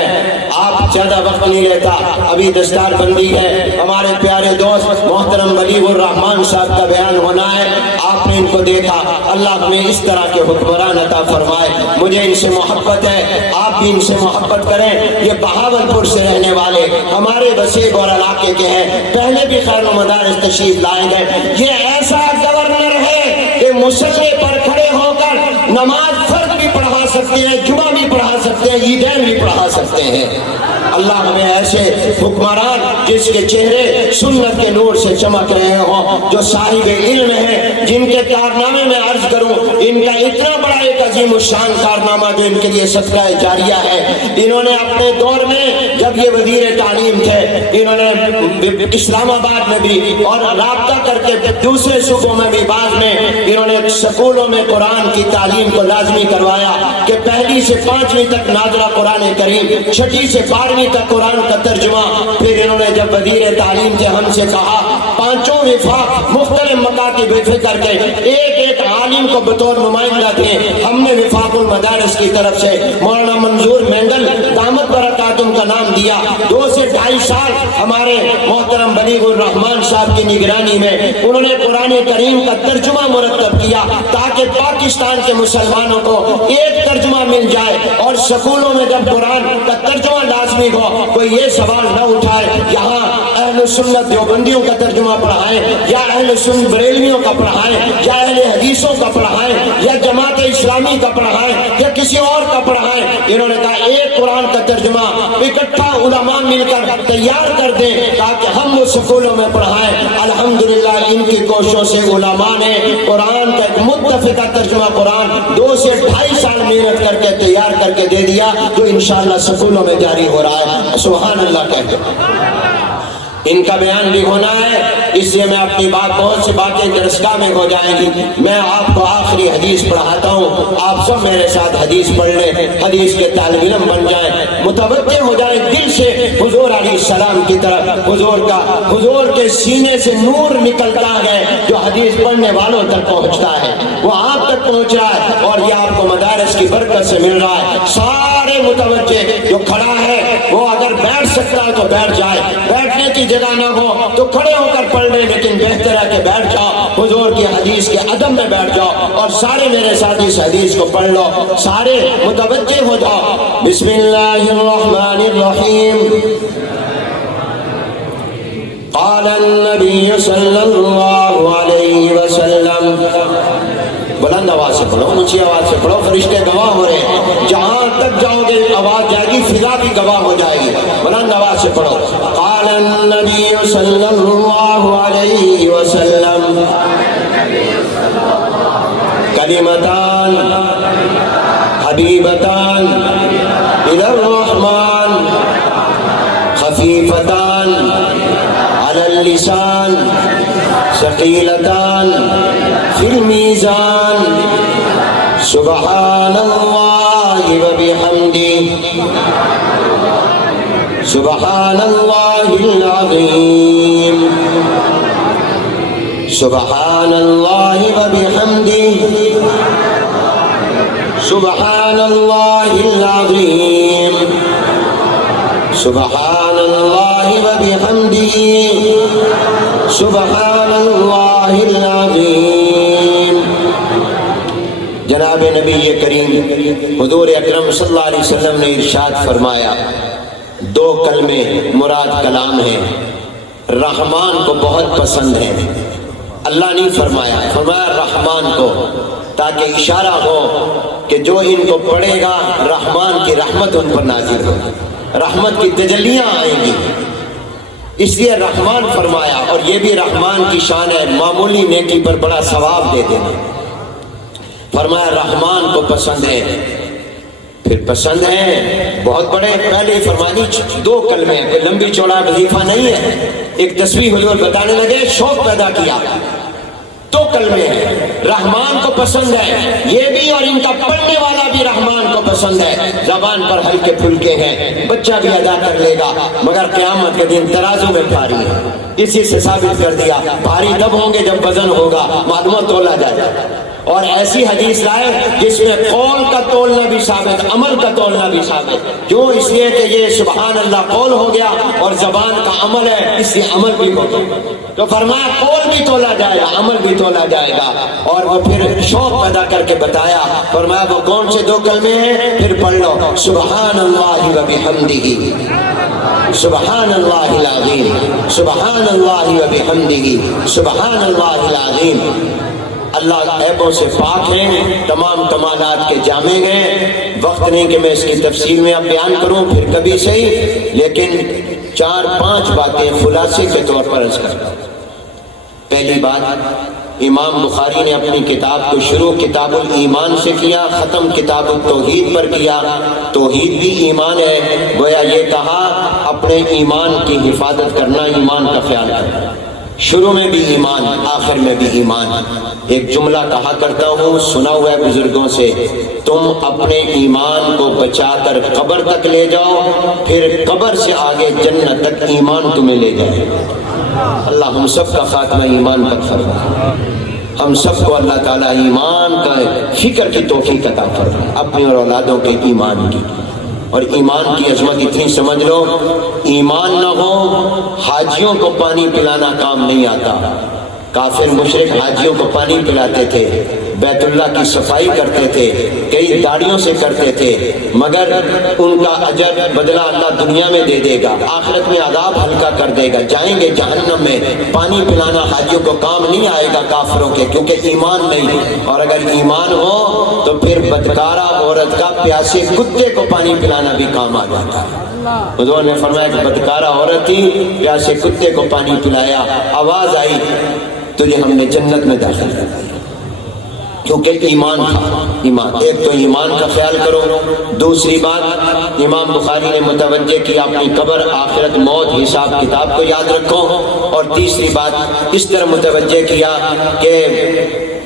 آپ زیادہ وقت نہیں لیتا, ابھی دستار بندی ہے. ہمارے پیارے دوست محترم بلیغ الرحمان صاحب کا بیان ہونا ہے. آپ نے ان کو دیکھا, اللہ ہمیں اس طرح کے حکمران عطا فرمائے. مجھے ان سے محبت ہے, آپ بھی ان سے محبت کریں. یہ بہاولپور سے رہنے والے ہمارے وسیب اور علاقے کے ہیں, پہلے بھی خیر و مدارس تشریف لائے گئے. یہ ایسا گورنر ہے کہ مصلے پر کھڑے ہو کر نماز فرض بھی پڑھا سکتے ہیں, جمعہ بھی پڑھا سکتے ہیں, عیدین بھی پڑھا سکتے ہیں. اللہ ہمیں ایسے حکمران جس کے چہرے سنت کے نور سے چمک رہے ہوں, جو صاحب علم ہیں, جن کے کارنامے میں عرض کروں, ان کا اتنا بڑا ایک عظیم الشان کارنامہ جو ان کے لیے صدقہ جاریہ ہے. انہوں نے اپنے دور میں جب یہ وزیر تعلیم تھے, انہوں نے اسلام آباد میں بھی اور رابطہ کر کے دوسرے صوبوں میں بھی بعد میں انہوں نے سکولوں میں قرآن کی تعلیم کو لازمی کروایا کہ 1 سے 5ویں تک ناظرہ قرآن کریم, 6 سے 12ویں تک قرآن کا ترجمہ. پھر انہوں نے جب وزیر تعلیم تھے ہم سے کہا 5 وفاق مختلف مکاتب فکر کے ایک عالم کو بطور نمائندہ تھے. ہم نے وفاق المدارس کی طرف سے مولانا منظور مینڈل دامت برکاتہم کا نام دیا. 2 سے 2.5 سال ہمارے محترم بلیغ الرحمان صاحب کی نگرانی میں انہوں نے قرآن کریم کا ترجمہ مرتب کیا تاکہ پاکستان کے مسلمانوں کو ایک ترجمہ مل جائے, اور سکولوں میں جب قرآن کا ترجمہ لازمی ہو کوئی یہ سوال نہ اٹھائے یہاں اہل سنت دیوبندیوں کا ترجمہ پڑھائیں یا اہل سنت بریلویوں کا پڑھائیں یا اہل حدیثوں کا پڑھائیں یا جماعت اسلامی کا پڑھائیں یا کسی اور کا پڑھائیں. انہوں نے کہا ایک قرآن کا ترجمہ اکٹھا علماء مل کر تیار کر دیں تاکہ ہم وہ سکولوں میں پڑھائیں. الحمدللہ ان کی کوششوں سے علماء نے قرآن کا ایک متفقہ ترجمہ قرآن 2 سے 2.5 سال محنت کر کے تیار کر کے دے دیا, جو انشاءاللہ سکولوں میں جاری ہو رہا ہے. سبحان اللہ کہتے ہیں. ان کا بیان بھی ہونا ہے, اس لیے میں اپنی بہت سی باتیں درسگاہ میں ہو جائیں گی. میں آپ کو آخری حدیث پڑھاتا ہوں, آپ سب میرے ساتھ حدیث پڑھ لیں, حدیث کے طالب علم بن جائیں, متوجہ ہو جائیں دل سے حضور علیہ السلام کی طرف. حضور کے سینے سے نور نکلتا ہے جو حدیث پڑھنے والوں تک پہنچتا ہے, وہ آپ تک پہنچ رہا ہے, اور یہ آپ کو مدارس کی برکت سے مل رہا ہے. سارے متوجہ, جو کھڑا ہے وہ اگر بیٹھ سکتا ہے تو بیٹھ جائے, بیٹھنے کی جگہ نہ ہو تو کھڑے ہو کر پڑھ لیں, لیکن بہتر ہے کہ بیٹھ جاؤ, حضور کی حدیث کے ادب میں بیٹھ جاؤ, اور سارے میرے ساتھ اس حدیث کو پڑھ لو, سارے متوجہ ہو جاؤ. بسم اللہ الرحمن الرحیم. قال النبی صلی اللہ علیہ وسلم. بلند آواز سے پڑھو, اونچی آواز سے پڑھو, فرشتے گواہ ہو رہے ہیں. جہاں تک جاؤ گے آواز جائے گی, فضا بھی گواہ ہو جائے گی. بلند آواز سے پڑھو. قال النبی صلی اللہ علیہ وسلم کلمتان حبیبتان الی الرحمن خفیفتان علی اللسان ثقیلتان فی المیزان سبحان اللہ وبحمدہ سبحان اللہ العظیم سبحان اللہ وبحمدہ سبحان اللہ العظیم سبحان اللہ وبحمدہ سبحان اللہ العظیم. جناب نبی کریم حضور اکرم صلی اللہ علیہ وسلم نے ارشاد فرمایا, 2 کلمے مراد کلام ہیں, رحمان کو بہت پسند ہے. اللہ نہیں فرمایا, فرمایا رحمان کو, تاکہ اشارہ ہو کہ جو ان کو پڑھے گا رحمان کی رحمت ان پر نازل ہو, رحمت کی تجلیاں آئیں گی, اس لیے رحمان فرمایا. اور یہ بھی رحمان کی شان ہے, معمولی نیکی پر بڑا ثواب دے دینا. فرمایا رحمان کو پسند ہے. پھر پسند ہیں بہت بڑے، پہلے ہی فرمانی 2 کلمے ہیں، کوئی لمبی چوڑا وظیفہ نہیں ہے، ایک تسبیح حضور بتانے لگے، شوق پیدا کیا، 2 کلمے ہیں، رحمان کو پسند ہے یہ بھی، اور ان کا پڑھنے والا بھی رحمان کو پسند ہے، زبان پر ہلکے پھلکے ہیں، بچہ بھی ادا کر لے گا، مگر قیامت کے دن ترازو میں بھاری ہے۔ اسی سے ثابت کر دیا بھاری تب ہوں گے جب وزن ہوگا، معلومات تولا جائے گا۔ اور ایسی حدیث لائے جس میں قول کا تولنا بھی ثابت، عمل کا تولنا بھی ثابت، کیوں؟ اس لیے کہ یہ سبحان اللہ قول ہو گیا اور زبان کا عمل ہے، اس سے عمل بھی ہو گیا، تو فرمایا قول بھی تولا جائے گا، عمل بھی تولا جائے گا۔ اور وہ پھر شوق پیدا کر کے بتایا، فرمایا وہ کون سے 2 کلمے ہیں؟ پھر پڑھ لو، سبحان اللہ و بحمدہ، سبحان اللہ العظیم، سبحان اللہ و بحمدہ، سبحان اللہ العظیم۔ اللہ عیبوں سے پاک ہیں، تمام کمالات کے جامع ہیں۔ وقت نہیں کہ میں اس کی تفصیل میں اب بیان کروں، پھر کبھی صحیح، لیکن 4-5 باتیں خلاصے کے طور پر عرض کرتا ہوں۔ پہلی بات، امام بخاری نے اپنی کتاب کو شروع کتاب الایمان سے کیا، ختم کتاب التوحید پر کیا۔ توحید بھی ایمان ہے، گویا یہ کہا اپنے ایمان کی حفاظت کرنا، ایمان کا خیال کرنا، شروع میں بھی ایمان، آخر میں بھی ایمان۔ ایک جملہ کہا کرتا ہوں، سنا ہوا ہے بزرگوں سے، تم اپنے ایمان کو بچا کر قبر تک لے جاؤ، پھر قبر سے آگے جنت تک ایمان تمہیں لے جائے۔ اللہ ہم سب کا خاتمہ ایمان پر فرمائے، ہم سب کو اللہ تعالیٰ ایمان کا فکر کی توفیق عطا فرمائے، اپنی اور اولادوں کے ایمان کی۔ اور ایمان کی عظمت اتنی سمجھ لو، ایمان نہ ہو حاجیوں کو پانی پلانا کام نہیں آتا۔ کافر مشرک حاجیوں کو پانی پلاتے تھے، بیت اللہ کی صفائی کرتے تھے، کئی داڑیوں سے کرتے تھے، مگر ان کا اجر بدلہ اللہ دنیا میں دے دے گا، آخرت میں عذاب ہلکا کر دے گا، جائیں گے جہنم میں۔ پانی پلانا حاجیوں کو کام نہیں آئے گا کافروں کے، کیونکہ ایمان نہیں۔ اور اگر ایمان ہو تو پھر بدکارہ عورت کا پیاسے کتے کو پانی پلانا بھی کام آ جاتا ہے۔ حضور نے فرمایا کہ بدکارہ عورت تھی، پیاسے کتے کو پانی پلایا، آواز آئی تجھے ہم نے جنت میں داخل کر دیا، کیونکہ ایمان تھا۔ ایمان، ایک تو ایمان کا خیال کرو۔ دوسری بات، امام بخاری نے متوجہ کیا اپنی قبر، آخرت، موت، حساب کتاب کو یاد رکھو۔ اور تیسری بات اس طرح متوجہ کیا کہ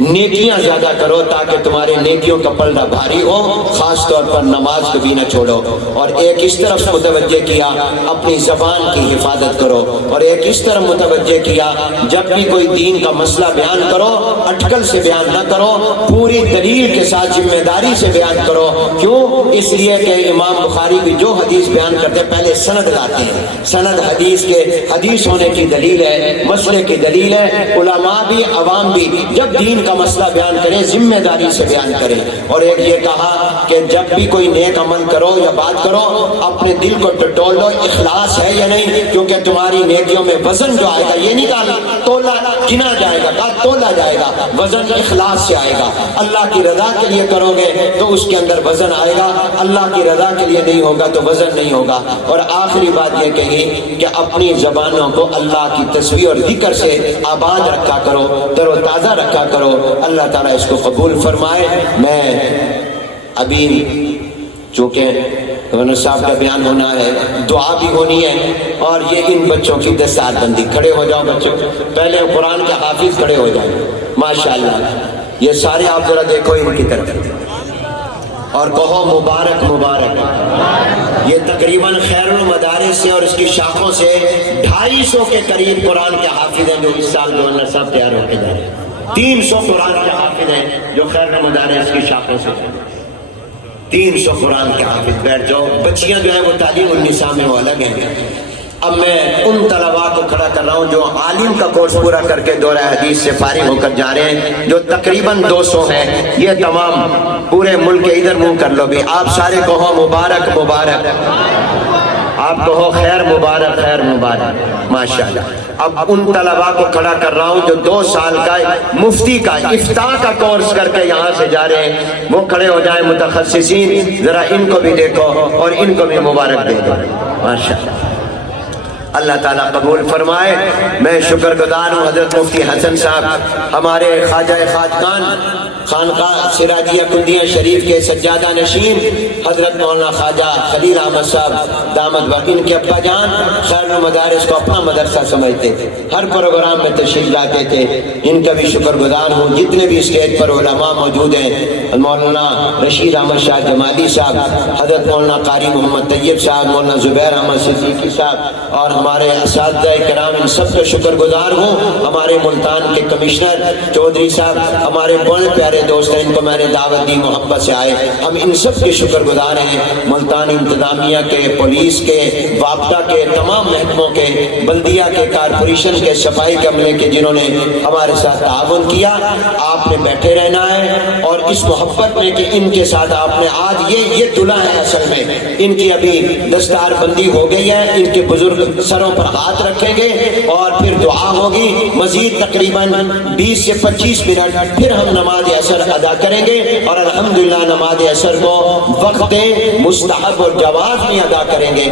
نیکیاں زیادہ کرو تاکہ تمہارے نیکیوں کا پلڑا بھاری ہو، خاص طور پر نماز کو بھی نہ چھوڑو۔ اور ایک اس طرف متوجہ کیا اپنی زبان کی حفاظت کرو، اور ایک اس طرف متوجہ کیا جب بھی کوئی دین کا مسئلہ بیان کرو اٹکل سے بیان نہ کرو، پوری دلیل کے ساتھ ذمہ داری سے بیان کرو۔ کیوں؟ اس لیے کہ امام بخاری بھی جو حدیث بیان کرتے پہلے سند لاتے ہیں، سند حدیث کے حدیث ہونے کی دلیل ہے، مسئلے کی دلیل ہے۔ علماء بھی عوام بھی جب دین کا مسئلہ بیان کریں ذمہ داری سے بیان کریں۔ اور ایک یہ کہا کہ جب بھی کوئی نیک عمل کرو یا بات کرو اپنے دل کو ٹٹول لو، اخلاص ہے یا نہیں، کیونکہ تمہاری نیکیوں میں وزن جو آئے گا، یہ نہیں کہا تولا گنا جائے گا، کہا تولا جائے گا، وزن اخلاص سے آئے گا۔ اللہ کی رضا کے لیے کرو گے تو اس کے اندر وزن آئے گا، اللہ کی رضا کے لیے نہیں ہوگا تو وزن نہیں ہوگا۔ اور آخری بات یہ کہی کہ اپنی زبانوں کو اللہ کی تسبیح اور ذکر سے آباد رکھا کرو، تر و تازہ رکھا کرو۔ اللہ تعالیٰ اس کو قبول فرمائے۔ میں ابھی چونکہ گورنر صاحب کا بیان ہونا ہے، دعا بھی ہونی ہے، اور یہ ان بچوں کی دستار بندی۔ کھڑے ہو جاؤ بچوں، پہلے قرآن کے حافظ کھڑے ہو جائیں، ماشاءاللہ۔ یہ سارے آپ ذرا دیکھو ان کی طرف اور کہو مبارک مبارک۔ یہ تقریباً خیر المدارس سے اور اس کی شاخوں سے 250 کے قریب قرآن کے حافظ ہیں جو اس سال گورنر صاحب تیار ہو کے جا رہے ہیں۔ 300 قرآن کے حافظ ہیں جو خیر المدارس کی شاخوں سے، 300 قرآن کے حافظ۔ بیٹھ جاؤ، بچیاں جو ہیں وہ تعلیم النساء میں وہ الگ ہیں۔ اب میں ان طلباء کو کھڑا کر رہا ہوں جو عالم کا کورس پورا کر کے دورہ حدیث سے فارغ ہو کر جا رہے ہیں، جو تقریباً 200 ہیں۔ یہ تمام پورے ملک کے، ادھر منہ کر لو بھی، آپ سارے کہو مبارک مبارک، آپ کہو خیر مبارک خیر مبارک، ماشاءاللہ۔ اب ان طلباء کو کھڑا کر رہا ہوں جو 2 سال کا مفتی کا افتاء کا کورس کر کے یہاں سے جا رہے ہیں، وہ کھڑے ہو جائیں متخصصین، ذرا ان کو بھی دیکھو اور ان کو بھی مبارک دے دو، ماشاءاللہ۔ اللہ تعالیٰ قبول فرمائے۔ میں شکر گزار ہوں حضرت مفتی حسن صاحب، ہمارے خواجہ خواجگان خانقاہ سراجیہ کندیہ شریف کے سجادہ نشین حضرت مولانا خواجہ خلیل احمد صاحب دامت برکاتہ، ان کے ابا جان خیر المدارس کو اپنا مدرسہ سمجھتے تھے، ہر پروگرام میں تشریف لاتے تھے، ان کا بھی شکر گزار ہوں۔ جتنے بھی اسٹیج پر علماء موجود ہیں، مولانا رشید احمد شاہ جمالی صاحب، حضرت مولانا قاری محمد طیب صاحب، مولانا زبیر احمد صدیقی صاحب اور ہمارے اساتذہ کرام، ان سب کا شکر گزار ہوں۔ ہمارے ملتان کے کمشنر چودھری صاحب ہمارے بڑے پیارے دوست ہیں، ان کو میں نے دعوت دی، محبت سے آئے، ہم ان سب کے شکر گزار ہیں۔ ملتان انتظامیہ کے، پولیس کے، وابطہ کے، تمام محکموں کے، بلدیہ کے، کارپوریشن کے، صفائی کے عملے کے، جنہوں نے ہمارے ساتھ تعاون کیا۔ آپ نے بیٹھے رہنا ہے اور اس محبت میں کہ ان کے ساتھ آپ نے آج یہ دلہا ہے، اصل میں ان کی ابھی دستار بندی ہو گئی ہے، ان کے بزرگ سروں پر ہاتھ رکھیں گے اور پھر دعا ہوگی، مزید تقریباً 20 سے 25 منٹ پھر ہم نماز عصر ادا کریں گے، اور الحمدللہ نماز عصر کو وقت مستحب اور جواز میں ادا کریں گے۔